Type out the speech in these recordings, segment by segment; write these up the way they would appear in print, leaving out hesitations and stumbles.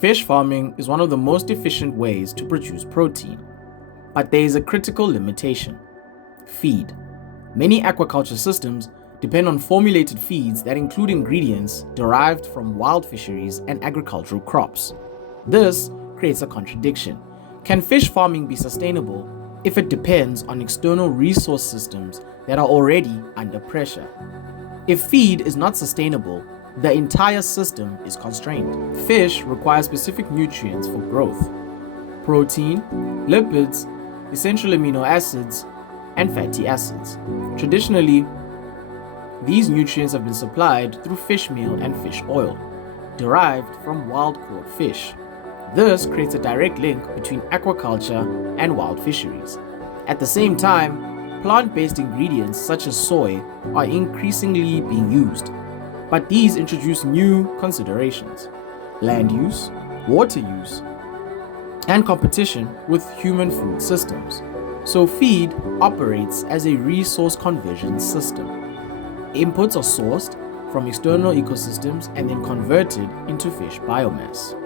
Fish farming is one of the most efficient ways to produce protein, but there is a critical limitation: feed. Many aquaculture systems depend on formulated feeds that include ingredients derived from wild fisheries and agricultural crops. This creates a contradiction. Can fish farming be sustainable if it depends on external resource systems that are already under pressure? If feed is not sustainable, the entire system is constrained. Fish require specific nutrients for growth: protein, lipids, essential amino acids, and fatty acids. Traditionally, these nutrients have been supplied through fish meal and fish oil, derived from wild-caught fish. This creates a direct link between aquaculture and wild fisheries. At the same time, plant-based ingredients such as soy are increasingly being used, but these introduce new considerations: land use, water use, and competition with human food systems. So feed operates as a resource conversion system. Inputs are sourced from external ecosystems and then converted into fish biomass.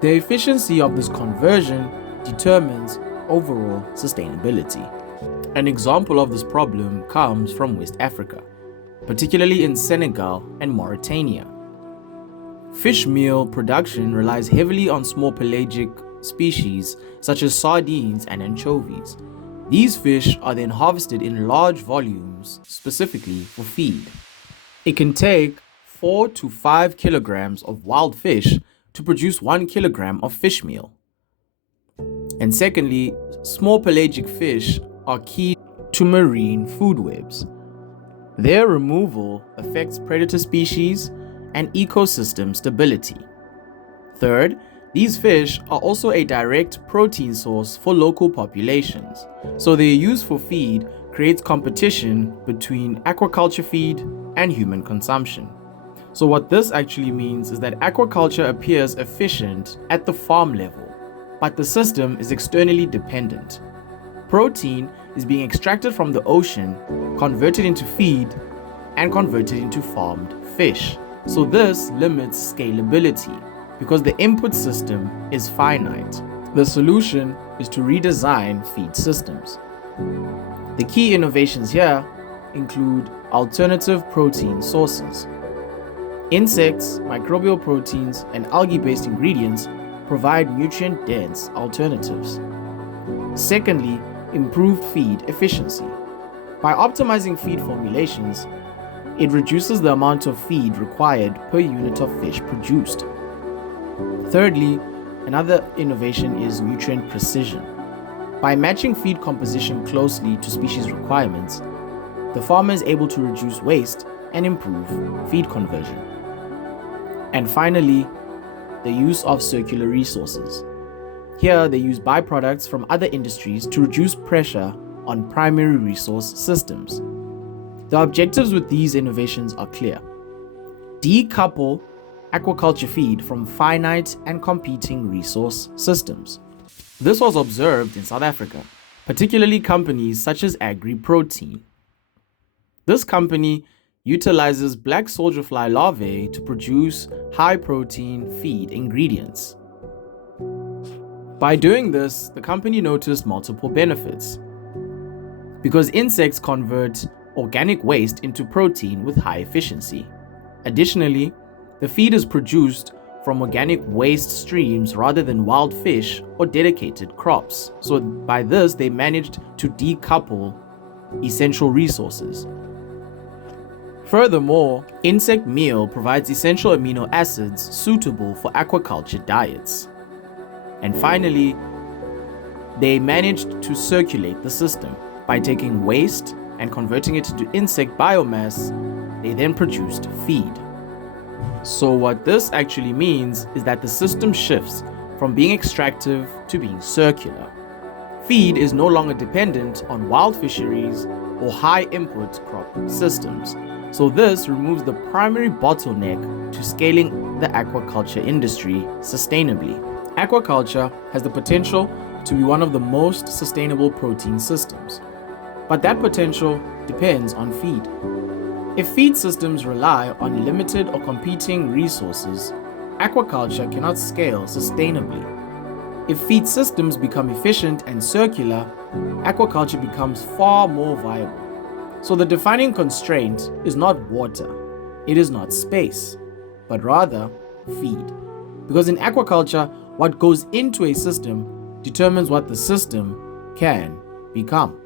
The efficiency of this conversion determines overall sustainability. An example of this problem comes from West Africa, particularly in Senegal and Mauritania. Fish meal production relies heavily on small pelagic species such as sardines and anchovies. These fish are then harvested in large volumes specifically for feed. It can take 4 to 5 kilograms of wild fish to produce 1 kilogram of fish meal. And secondly, small pelagic fish are key to marine food webs. Their removal affects predator species and ecosystem stability. Third, these fish are also a direct protein source for local populations, so their use for feed creates competition between aquaculture feed and human consumption. So what this actually means is that aquaculture appears efficient at the farm level, but the system is externally dependent. Protein is being extracted from the ocean, converted into feed, and converted into farmed fish. So this limits scalability because the input system is finite. The solution is to redesign feed systems. The key innovations here include alternative protein sources. Insects, microbial proteins, and algae-based ingredients provide nutrient-dense alternatives. Secondly, improved feed efficiency. By optimizing feed formulations, it reduces the amount of feed required per unit of fish produced. Thirdly, another innovation is nutrient precision. By matching feed composition closely to species requirements, the farmer is able to reduce waste and improve feed conversion. And finally, the use of circular resources. Here, they use byproducts from other industries to reduce pressure on primary resource systems. The objectives with these innovations are clear: decouple aquaculture feed from finite and competing resource systems. This was observed in South Africa, particularly companies such as AgriProtein. This company utilizes black soldier fly larvae to produce high-protein feed ingredients. By doing this, the company noticed multiple benefits. Because insects convert organic waste into protein with high efficiency. Additionally, the feed is produced from organic waste streams rather than wild fish or dedicated crops. So by this, they managed to decouple essential resources. Furthermore, insect meal provides essential amino acids suitable for aquaculture diets. And finally, they managed to circulate the system. By taking waste and converting it into insect biomass, they then produced feed. So what this actually means is that the system shifts from being extractive to being circular. Feed is no longer dependent on wild fisheries or high input crop systems. So this removes the primary bottleneck to scaling the aquaculture industry sustainably. Aquaculture has the potential to be one of the most sustainable protein systems, but that potential depends on feed. If feed systems rely on limited or competing resources, aquaculture cannot scale sustainably. If feed systems become efficient and circular, aquaculture becomes far more viable. So the defining constraint is not water, it is not space, but rather feed. Because in aquaculture, what goes into a system determines what the system can become.